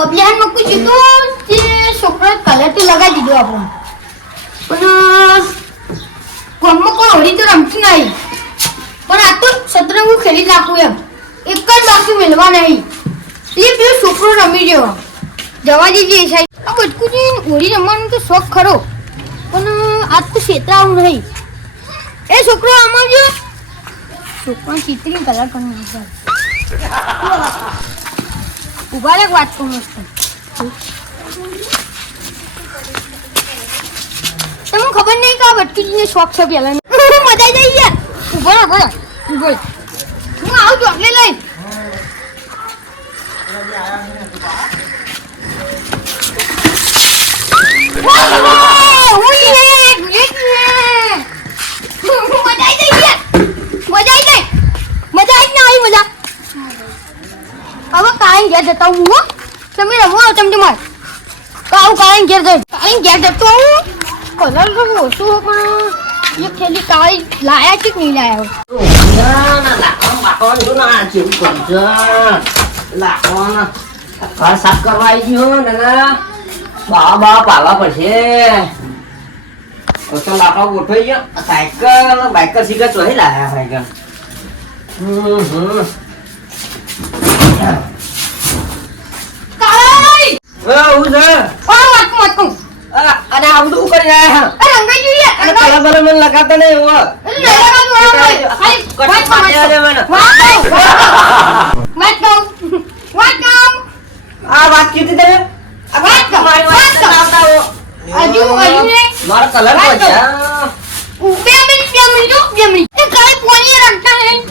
અભિયાન મૂકું કીધું તે છોકરો કલર તો લગાવી દીધો આપણો પણ ગામમાં કોઈ હોળી તો રમતું નહીં. પણ આ તો શતરંગ હું ખેલી નાખું એમ. એક જ બાકી મેળવા નહીં. એ પેલો છોકરો રમી ગયો. જવા દીધી એ સાઈડ આ બટકુજી હોળી રમવાનો તો શોખ ખરો. પણ આજ તો છેતરાવું નહીં. એ છોકરો આમાં જો છોકરો ચિત્રી કલર કરવાનું ઊભા રહે વાત કરું છું તમને ખબર નહીં કે આ બટકીજીને શોખ છે પેલા મજા આવી યાર. ઊભો ઊભો રહે. ઊભો હું આવું ચોકલેટ લઈ હવે કાળીન ઘેર જતા હું, હો. તમે રમો આવો, તમે તમારે. તો આવું કાળીન ઘેર જઈ કાળીન ઘેર જતો હું. કલર તો ઓછું પણ એક થેલી કાળી લાયા કે નહીં લાયા ઘર સાફ કરવા ગયો ને બા બા પાવા પડશે તો લાકડો ગોઠવાઈ ગયો સાયકલ બાઇકર શીખર ચોહી લાયા સાયકલ હમ હમ. કાળી એ હું છે? કોણ વાત કરું વાત કરું આ, અને આ બધું શું કરી રહ્યા જોઈએ મને. લગાતા નહીં નહીં.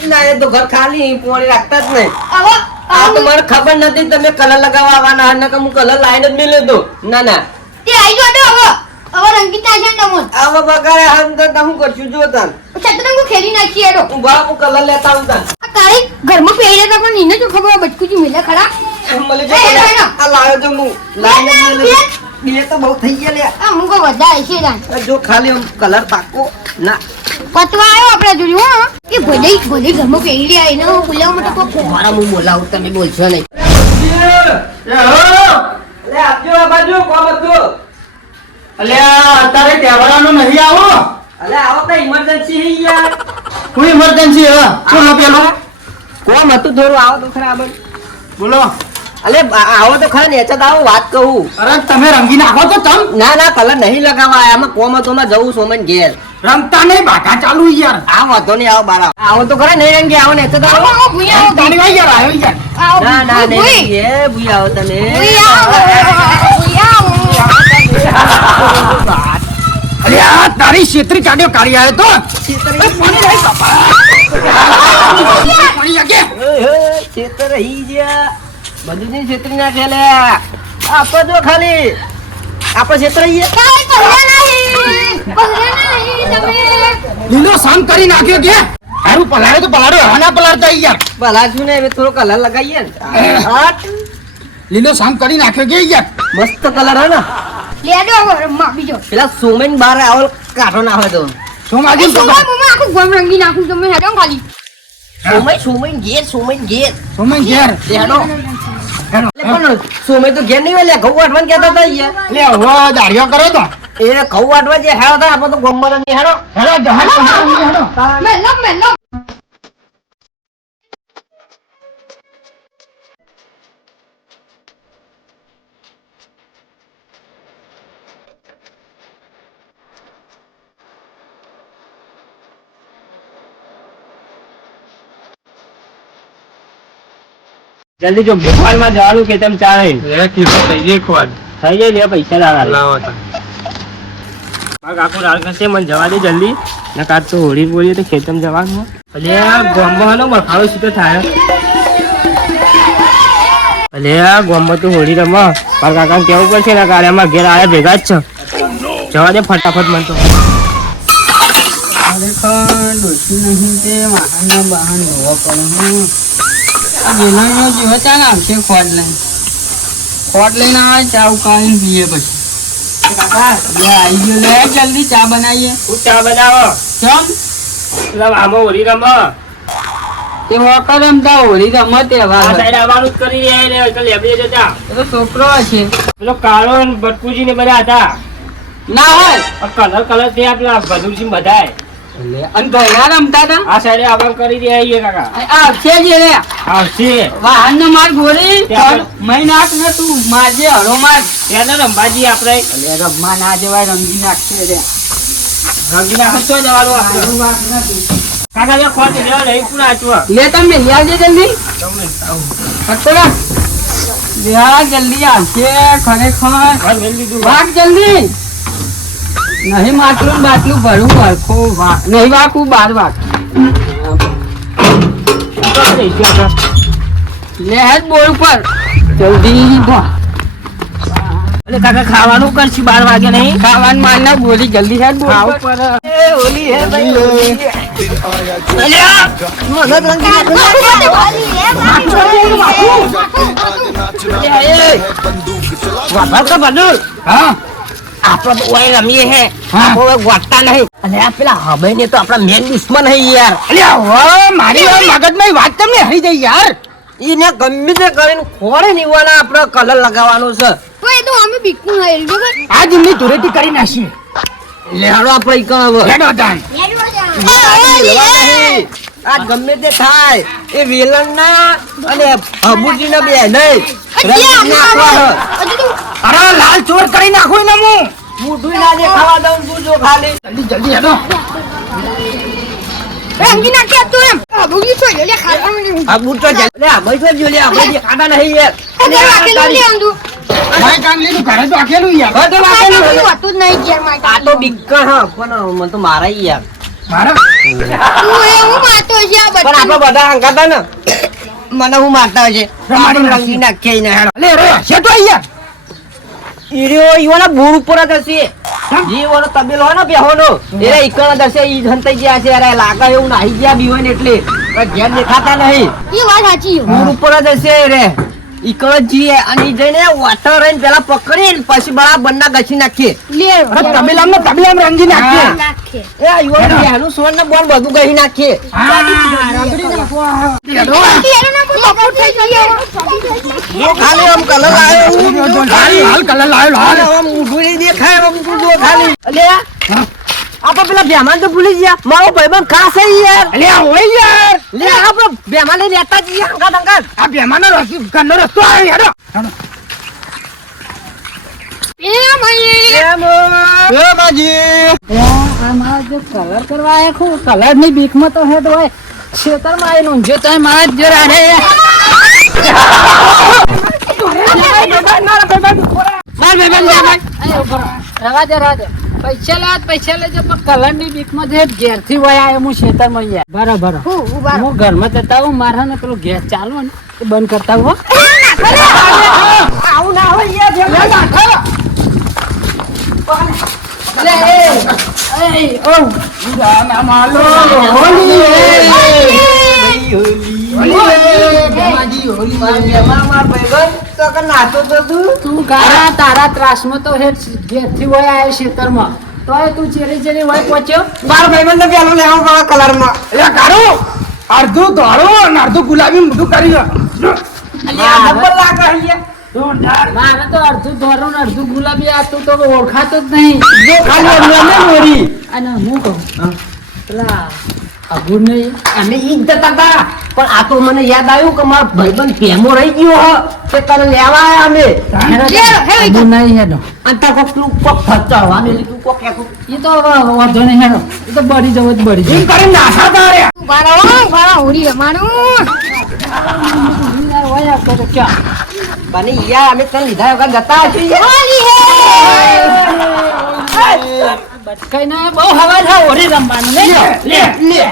ના એ તો ઘર ખાલી પોણી રાખતા જ નહીં. આ તો મને ખબર નથી તમે કલર લગાવવા આવવાના અને કે હું કલર લાઈન જ નહીં લેતો ના ના. આવા બગાડે હમ તો હું કરશું? જો તન. ખેલી નાખી એડો હું બા હું કલર લેતા હું તન. આ કાળી ઘરમાં પહેરે તો પણ એને તો ખબર? બચકુજી મિલે ખરા. મને જો આ લાવ્યો તો હું. લાઈન જ લેતો. બે તો બહુ થઈ ગયા લે આ મુકો વધારે છે રાન જો ખાલી આમ કલર પાકો. ના. પતવા આવ્યો આપણે જોડે હો. એ ભલે ભલે ઘરમાં પહેરી રહ્યા એને બોલાવ માટે કોઈ મારા હું બોલાવું તમે બોલશો નહીં. અલે આપજો આ બાજુ કોમ હતું. અલ્યા અત્યારે તહેવારનો નહીં આવો? અલે આવો તો ઇમરજન્સી હી યાર. કોઈ ઇમરજન્સી હે? શું લો પેલો? કોમ હતું થોડું આવો તો ખરા બોલો. અલે આવો તો ખરા ને આવો વાત કહું. અરે તમે રંગી નાખો તો તમ ના ના કલર નહીં લગાવવા આમાં કોમ હતો માં જવું સોમન ઘેર. રમતા નહીં બાટા ચાલુ યાર. આ વાંધો નહીં આવો બારા. આવો તો ખરા નહીં રંગી આવો ને તો આવો આવો ભૂઈ આવો તારી ભાઈ યાર આવ્યો યાર. ના ના નહીં ભૂઈ. રંગે ભૂઈ આવો તમે. ભૂઈ આવો ભૂઈ આવો. અલ્યા તારી છેતરી ચાડ્યો કાઢી આવ્યો તો. એ પાણી લઈ બાપા. પાણી. આગે. ખેતર રહી ગયા બધું ને છેતરી નાખે લે. આપો જો ખાલી. આપો છેતર રહીએ કાંઈ પગલા નહીં. પગલા નહીં તમે. લીલો સામ કરી નાખ્યો કે? હારું પલાળે તો પલાળો હાના પલાળતા યાર. ભલા છું ને હવે થોડો કલર લગાવીએ ને. લીલો સામ કરી નાખ્યો કે યાર? મસ્ત કલર હે ને. લેડો રમવા બીજો. પેલા સોમેન બાર આવલ કાઢો ના હોય તો સોમા આખું ગોમ રંગી નાખું તમે હેડો ખાલી. સોમેન સુમય ઘેર સુમય ઘેર સુમય ઘેર લે હેડો. પણ સોમેન તો ઘેર નહીં હોય ઘઉં વાટવાનું કહેતા હતા યાર લે હવે દાડિયો કરો તો એ ઘઉં વાટવા જે હેડો હતા આપણે તો ગમમાં નહીં હેડો હેડો જહાજ હેડો મેલો મેલો જલ્દી જો ભોપાલમાં જવાનું કે તેમ ચાલે? થઈ જાય લે પૈસા લાવા મારા કાકુ રાડ કરશે મને જવા દે જલ્દી. ને કાચ તો હોળી બોલીએ તો ખેતમ જવાનું અલે આ ગોમવાનો મખાડો સીધો થાય. અલે આ ગોમમાં તો હોળી રમવા. મારા કાકાને કેવું પડશે? ને કાલે અમારા ઘેર આવ્યા ભેગા જ છે. જવા દે ફટાફટ મને તો. ખરેખર ડોસી નહીં તે વાહન ધોવા પડે વેલાનો જેવો ચાલ આવશે ખોટ લઈને. ખોટ લઈને આવે ચા ઉકાળીને પીએ પછી. કાકા આવી ગયો. લે જલ્દી ચા બનાવીએ. હું ચા બનાવો? ચમ? પેલા આમાં હોળી રમવા તે રમતા હોળી આવવાનું જ કરી રહ્યા એટલે લેબડી જતા. એ તો છોકરો હશે. પેલો કાળો બટકુજી ને બધા હતા. ના હોય. કલર કલર ત્યાં પેલા ભદુરસિંહ બધાય. અને ભૈયા રમતા હતા આ સાઈડે આવવાનું કરી રહ્યા છીએ કાકા. આ જ રે આવશે વાહન નો માર ગોળી. મહી નાખ ને તું મારજે હરો માર. ત્યાં તો આપણે એટલે રમવા ના જવાય રંગી નાખશે રે. રંગી નાખો તો જવાનું આપણે કાકા જે ખોટ લેવા નહીં પૂરા આચવા. લે તમે લઈ આવજે જલ્દી? પકડો લે જલ્દી આવશે ખરેખર. વાગ જલ્દી. નહીં માટલું બાટલું ભરું હરખો વાગ નહીં વાકું બાર વાક. લે હેડ બોલ ઉપર. જલ્દી. એટલે કાકા ખાવાનું કરશું બાર વાગે નહીં? ખાવાનું માર ના બોલી જલ્દી હેડ બોલ ખાવું હોલી હે ભાઈ તો બધું હા. આપણે તો ઓય રમીએ હે. આપણે ગોટતા નહીં. અને આ પેલા હવે ને તો આપણા મેન દુશ્મન હે યાર. અલ્યા મારી મગજમાં વાત તમને હરી જઈ યાર? એને ગમે તે કરીને ખોરે નીવાના આપણે કલર લગાવવાનો છે. તો એ તો અમે બીકું હે જો ભાઈ આજ એમની ધૂળેટી કરી નાખી. લેહાડો આપણે ઈ કણ હવે. હેડો તાન આ ગમે તે થાય. એ વેલણ ના અને હબુજી ના બે નહીં. અરે લાલ ચોર કરી નાખું ને હું. મોઢું ના દેખાવા દઉં તું જો ખાલી. જલ્દી જલ્દી હેડો રંગી નાખ્યા તું એમ? આ ભૂગી છો લે ખાવાનું નહીં આ બૂટ તો જલ- લે આ ભાઈ તો જો લે આ ભાઈ દેખાતા નહીં યાર અરે વાકેલું લે આંધું મારે કામ લીધું ઘરે તો આકેલું યાર. હવે તો આકેલું. હતું જ નહીં ઘેર મારે આ તો બીકણ હા પણ મને તો મારા યાર. મારા? તું એવું મારતો છે આ પણ આપણે બધા હંકાતા હંગાતા ને. મને હું મારતા હોય છે રમાડી રંગી નાખે ને હેડો. લે રે શેટો યાર ઈડ્યો ઈવાના બૂર ઉપર જ હશે. જે ઈવાનો તબેલો હોય ને બેહોનો. એરે ઈકણ હશે ઈ હંતાઈ ગયા છે. અરે લાગે એવું નાહી ગયા બી હોય ને એટલે. ઘેર દેખાતા નહીં. એ વાત સાચી. બૂર ઉપર જ હશે રે. ઈકણ અને જઈને વાટર રહીને પેલા પકડીને પછી બરાબર ના ગછી નાખીએ. લે ને તબેલામ રંજી નાખીએ. એ ઈવાનો બેહનું સોન ને બોન બધું ગહી નાખીએ. એનો ખાલી આમ કલર લાવ્યો. હાલ હાલ કલર લાવ્યો હાલ. આમ ઊંધું દેખાય આમ ખાલી. અલે આપણે પેલા બેમાન તો ભૂલી ગયા. મારો ભાઈબંધ ખાસ છે યાર. લે હોય યાર. લે આપણે બેમાને લેતા જઈએ અંગાત અંગાત આ બેમાનો રસ્તો ઘરનો રસ્તો આવે હેડો હેડો એ એમ એ બાજી આમાં જો કલર કરવા આયા ખુ કલરની બીકમાં તો હેડ હોય. ખેતરમાં આવીને ઊંઝો તો મારા જ જરા રે મારા ભાઈ રવા દે રવા દે. પૈસા લા પૈસા લેજો પણ કલરની બીકમાં જે ઘેરથી વયા આવ્યો હું શેતરમાં ગયા બરાબર. હું ઘરમાં હું ઘરમાં જતા હું મારા ને પેલું ગેસ ચાલુ હોય ને એ બંધ કરતા હું હો. આવું ના હોય યાર લે, એ, એ, માલો. બેમાન માર ભાઈબંધ તો તો તું? તું ગારા તારા ત્રાસમાં તો હેડ ઘેરથી વયા આવ્યો તોય તું ચેરી ચેરી વય પહોંચ્યો? મારો ભાઈબંધ પેલો લેવો પડે કલરમાં કાઢો અડધું ધોળું અને અડધું ગુલાબી મોઢું કરી મારે તો અડધું ધોરણ અડધું ગુલાબી આ તું તો ઓળખાતો જ નહીં. જો ખાલી મોરી. અને હું કહું પેલા અભૂર નહીં. અમે ઈ જ જતા હતા પણ આ તો મને યાદ આવ્યું કે મારો ભાઈબંધ ભેમો રહી ગયો હ કે તને લેવા આવ્યા અમે? અભૂર નહીં હેડો. અને તાર કોક તું કોક ચડવા અમે લીધું કોક એ તો વાંધો નહીં હેડો. એ તો બળી જવો જ બળી જવું. જાય કરીને નાસા તારે. વારા વારા તો ક્યાં બને યા અમે તને લીધા વગર જતા હશું યાર. હોળી હે બટકાઈ ના બહુ હવા છે ઓરી રમવાનું નહીં લે લે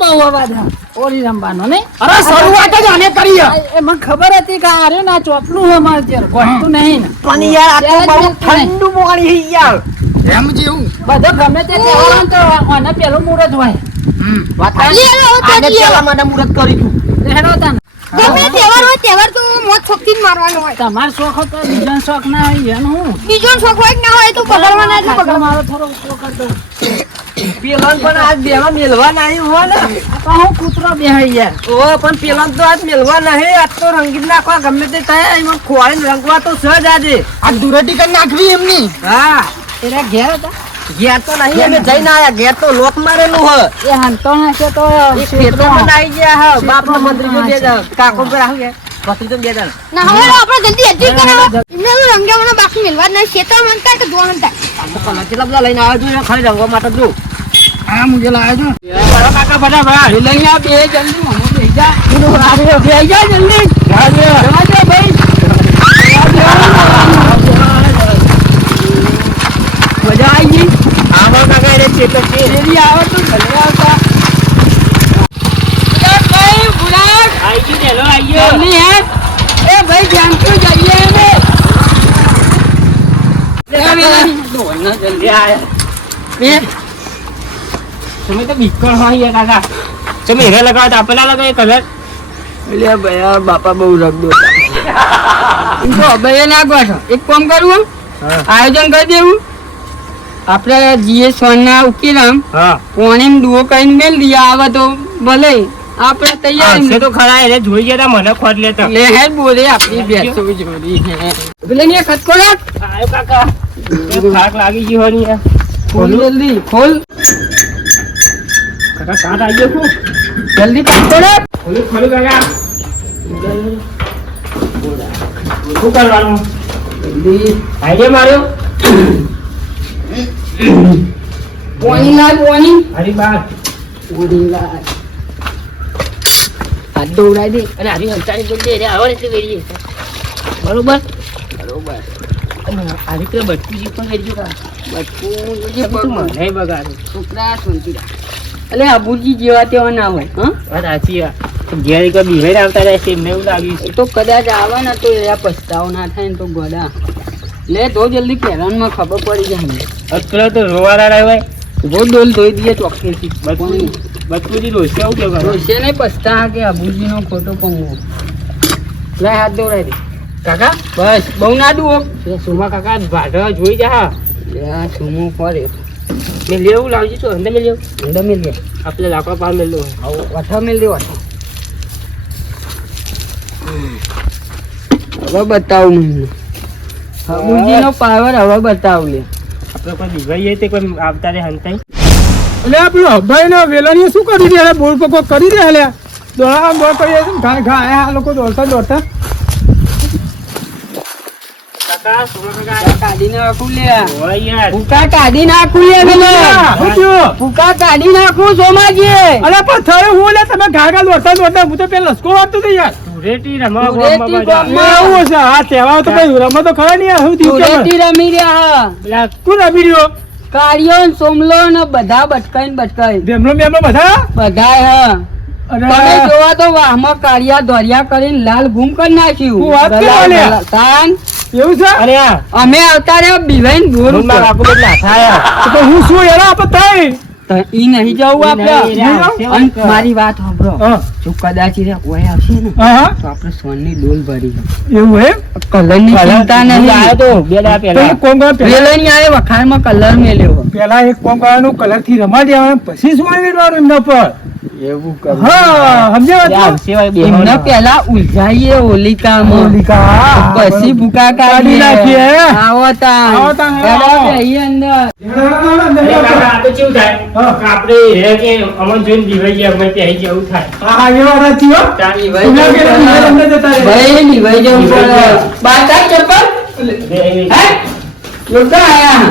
બહુ હવા છે ઓરી રમવાનું નહીં? અરે શરૂઆત જ આને કરી એ મને ખબર હતી કે અરે ના ચોપલું મારે ગોઠતું નહીં પણ યાર આ તો બહુ ઠંડુ પાણી યાર. એમ જેવું બધો ગમે તે તહેવાર તો આને પેલું મુહૂર્ત હોય. હમ. વાત આને પેલા મને મુહૂર્ત કરી તાને. ગમે તહેવાર હોય તહેવાર તો મોત છોકથી જ મારવાનો હોય. તમાર શોખ હતો બીજા શોખ ના હોય એનું હું બીજો શોખ હોય ના હોય તો પકડવાના એટલે કાકા મારો થોડો શોખ હતો પેલોન પણ આજ બેવા મેલવા નહીં હો ને. તો હું કૂતરો બેહાઈ યાર. ઓ પણ પેલોન તો આજ મેલવા નહીં. આજ તો રંગીત નાખવા ગમે તે થાય એમાં ખોવાઈને રંગવા તો સજ આજે. આ દુરટી કરી નાખવી એમની. હા. એના ઘેર હતા. ઘેર તો નહીં અમે જઈને આયા. ઘેર તો લોક મારેલું હ. એ હાંતો હશે તો આવી ગયા હ. બાપ ના મંત્રી જો બે કાકો પર આવ ગયા પતિ તો બે જણ ના હવે આપણે જલ્દી અરજી કરાવો. એમને તો રંગાવાનો બાકી મેલવા નહીં ખેતર મનતા કે ધોવાનું થાય તો કલર કેટલા બધા લઈને આવ્યો છું? ખાલી રંગવા માટે જો આ મુજે લાવ્યો છું? કાકા ફટાફટ લઈને આ બે જલ્દી મમ્મી બેહી જા. જલ્દી. ભાઈ આવી ગઈ આમાં કાકા એને ચેતક છે શેરી આવે તો ભલે આવતા બુડાક ભાઈ બુડાક આઈ ગયું હેલો આઈ ગયો જલ્દી હેડ એ ભાઈ ધ્યાનથી જઈએ ને એ વેલાની દોડના જલ્દી આયા તમે તો બીકણ હોય કાકા. તમે હીરા લગાવો તો આપેલા લગાવે કલર. એટલે ભાઈ બાપા બહુ રગડો તો ભાઈ નાખવા છો એક કામ કરવું આયોજન કરી દેવું. આપણે જીએ સોના ઉકેલામ પોણીમ ડુઓ કઈને મેલ દઈએ આવે તો ભલે. આપણે તૈયાર છે તો ખરા એને જોઈ ગયા મને ખોટ લેતા. લે હે બોલે આપણી બેસો જોડી હે. ભલે ને ખતકોલાટ આયો કાકા એ લાગી ગયો હોય ખોલ જલ્દી ખોલ. કાકા કાટ આવી ગયો જલ્દી ખતકોલાટ ખોલ ખોલ કાકા. શું કરવાનું? જલ્દી. આઈડિયા માર્યો? પોણી લાય પોણી અરે બાર પોણી લાય હાથ દોડાઈ દે અને હરી હંચાની બોલ દે આવે એટલે વેરીએ બરોબર બરોબર અને આ રીતે બટકુજી પણ કરી ગયો બટકું તું મને બગાડે છોકરા શાંતિરા એટલે અબુજી જેવા તેવા ના હોય હા સાચી ઘેર એક બિહાર આવતા રહેશે મેં એમને એવું લાગ્યું તો કદાચ આવે ને તો એ પસ્તાવો ના થાય ને તો ગોડા લે તો જલ્દી પહેરવામાં ખબર પડી જાય અત્યારે તો રોવાળા રહેવાય જો ડોલ ધોઈ દઈએ ચોખ્ખેથી બચપુજી રોશે આવું કેવું? રોશે નહીં પસ્તા કે અબુજી નો ખોટો પંગો લે હાથ દોડાઈ દે. કાકા? બસ. બહુ ના દુઓ સુમા કાકા ભાઢવા જોઈ જા. લે સુમો પડે મેં લેવું લાવજી તો અંદર મેં લેવું અંદર મેલ દે આપણે લાકડા પાર મેં લેવું આવો વઠા મેલ દે વઠા હવે બતાવું મને અબુજી નો પાવર હવે બતાવ લે આપણે કોઈ દિવાઈએ તે કોઈ આવતા રે હંતાઈ એટલે આપણો ભાઈ ને વેલાની શું કરી દે હવે બોલ પકો કરી દે લ્યા? દોડા દોડ કરી રહ્યા ઘા ઘા આ લોકો દોડતા દોડતા. કાકા સોમા કાકા કાઢી નાખું લે ઓય ભૂકા કાઢી નાખું લે? ભૂકા કાઢી નાખું સોમાજી અરે પણ થયું હું લે તમે ઘા ઘા દોડતા દોડતા. હું તો પેલા લસકો હતો યાર. ધૂળેટી રમવા ધૂળેટી ગોમમાં બધા. ગોમમાં. એવું તહેવાર તો ભાઈ રમત તો ખરા નહીં શું થયું ધૂળેટી રમી રહ્યા પેલા કોણ રમી રહ્યો? કાળિયો ને સોમલો ને બધા બટકાઈ બટકાઈ. બેમનો બેમનો બધા? બધા હા. તમે જોવા તો વાહમાં કાળિયા દોરિયા કરીને લાલ ગુમ કરી નાખ્યું. તાન. એવું છે? અરે અમે આવતા રહ્યા બિવાઈન. કાકુ બધા થાયા. તો હું શું યાર આપણે થઈ તો ઈ નહીં જવું આપણે. મારી વાત સાંભળો. જો કદાચ ઈ ઓય આવશે ને તો આપણે સોનની ડોલ ભરી. એવું હે કલરની ચિંતા હું નહીં આવ્યો તો બે દાડા તો પહેલા એક કોમ કરો પહેલા રેલની આવે વખારમાં કલર મેલ્યો. પહેલા એક કોંગા નું કલરથી રમા દેવાનું પછી શું આવી એમના પર? એવું હા બેહવાનો. પેલા ઉલઝાઈએ હોલિકામાં. હોલિકા. પછી ભૂકા કાઢી નાખીએ. આવો તાન આવો. બેહીએ અંદર. તો કેવું થાય? આપણે એ કે અમન જોઈને દિવાઈ ગયા અમે ત્યાં જેવું થાય. હા હા એ વાત સાચી તારી. ભાઈ નિભાઈ જવું પડે. બાર કાઢ ચપ્પલ હે? લોકા આયા.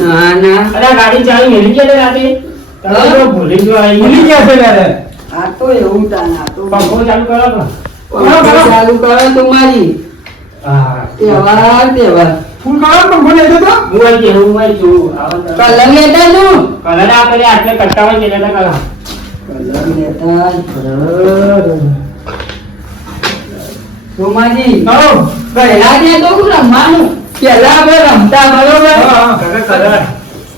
ના ના. અરે ગાડી ચાલી મેલી ગયા રાતે? હા? તો ભૂલી જ ભૂલી ગયા છે ત્યારે. આ તો એવું તાન તો પંખો ચાલુ કરો તો. ચાલુ કરો તો મારી. તહેવાર તહેવાર. ફૂલ કાઢો પંખો લેતો તો હું અહીં કેવું હોય જોઉં. કલર લેતા કલર આ આટલે કટ્ટામાં કલર. કલર લેતા સોમાજી પહેલા દે તો હું રમવાનું. પહેલા આપણે રમતા બરોબર? Colour, colour.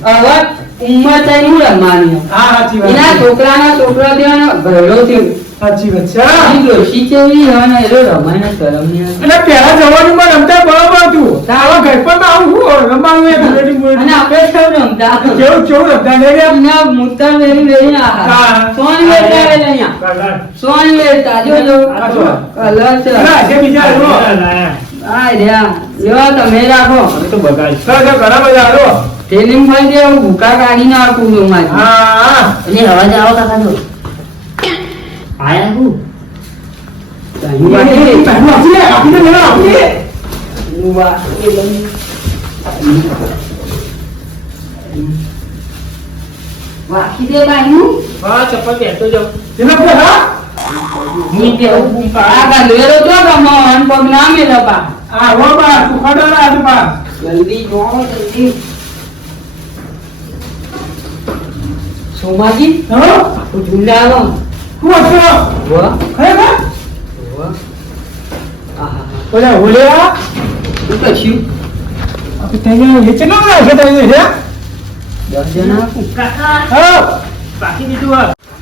હવે ઉંમર થઈને હું રમવાની હા સાચી વાત એના છોકરાના છોકરા થયો ને ઘરડો થયો સાચી વાત છે ડોશી કેવી હોય ને એનો શરમ નહીં આવતી. એટલે પહેલા જમાનામાં રમતા બરાબર હતું આવા ઘર પર આવું શું રમવાનું એ ધૂળેટી અને આપણે સૌ રમતા કેવું કેવું રમતા ને રે? એના મુદ્દા વેરી વેરી સોન અહીંયા. સોન વેરતા, જો જો. કલર છે. આજે બીજા જો. આ રહ્યા. લ્યો તમે રાખો. બગાડ સર, ઘણા બધા હાલો. ટ્રેનિંગ ભાઈ દે હું ભૂકા કાઢી નાખું છું મારી. હા, હા. એટલે અવાજ આવો કાકા તો આયા હું દે. વાકી દે ફોન, હા? આ ગંધેરો જો ગમાવાનો પગ ના મેલો પા. આ, હો બા, તું ખડો ના, બા. જલ્દી જોવો જલ્દી. સોમાજી હો? હું ઝુંડા આવો. શું? વાહ, ખરેખર? ઓલા ઓલેવા? શું કશું? આપણે ત્યાં એ ચેલો ના છે ત્યાં એ, હે? દસ જણા આપું. હો?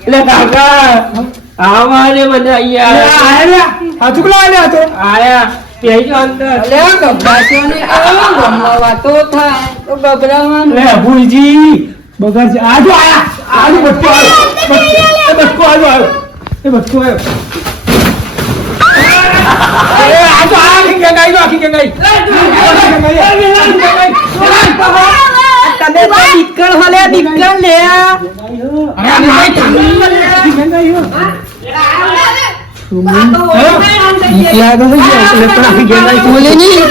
એટલે કાકા આવા ને બધા અલે, અહીંયા આ આયા. આ ચૂકલા આયા તો. આયા પેજો અંદર આ ગભરાશો ને કેવો ગમવા તો થાય તો ગભરાવાનું લે, ભૂલજી. બગાડ છે. આ જો આયા. આજો બચકો આવ્યો. બચકો- એ બચકો આવ્યો. એ બચકો આવ્યો. એ, આ જો આખી ગંગ આવી, આખી ગંગ આવી. આખી ગંગ આવી. આખી ગંગ આવી. તમે તો હલે લે અરે, લે. આખી ગંગ આવી, હો. નીકળ્યા તો થઈ ગયા. એટલે પણ આવી. બોલે નહીં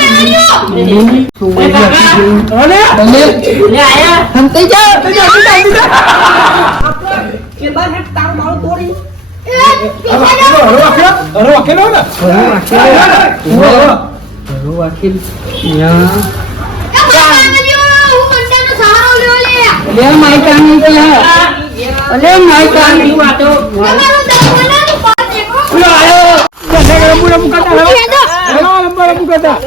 અરે, લે આયા હંતાઈ જાઓ હરો, હરો વાકેલો? હરો વાકેલો ને? હરો, હરો. હરો વાકેલ યા લે માઈ કાની તો યાર અલે માઈ કાની વાતો ઉલો આયો. ચાલે, રમુ, રમુ કરતા, હલો. હલો, રમુ, રમુ કરતા.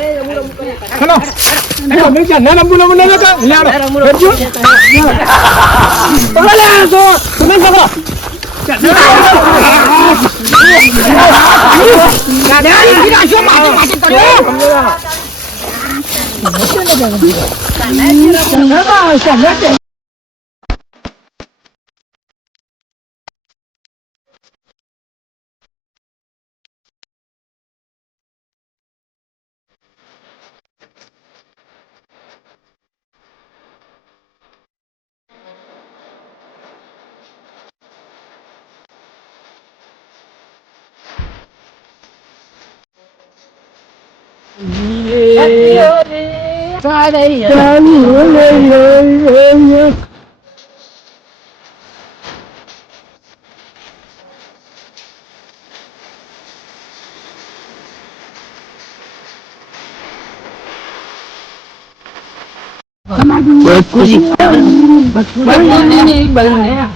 હલો. એ, અમે ચાલે, રમુ, રમુ નહીં કરતા. લે, હાલો. હેડજો. પકડો, લે, આ તો. તમે પકડો. ગાળું, ગાળું. ગાળું, ગાળું. એ ગાળું.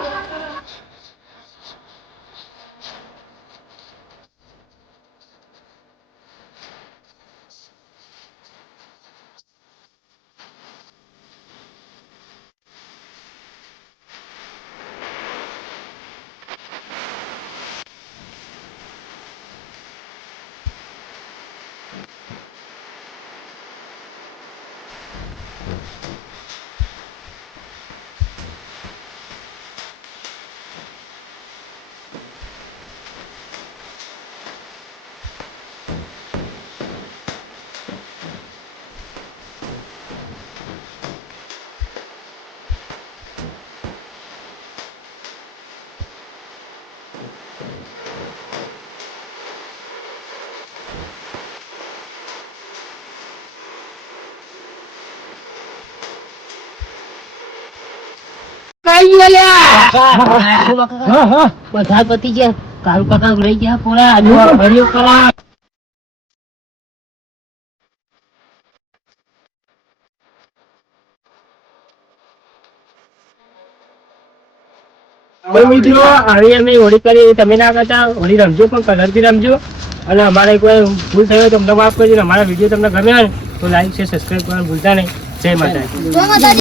બધા પતી ગયા કાળુ કાકા રહી ગયા પૂરા ભર્યો કલા અમે હોળી કરી તમે ના કરતા, હોળી રમજો પણ, કલરથી રમજો. અને અમારે કોઈ ભૂલ થયો તો અમને માફ કરજો અમારા વીડિયો તમને ગમે હોય તો લાઈક છે સબસ્ક્રાઈબ કરવાનું ભૂલતા નહીં. જય માતા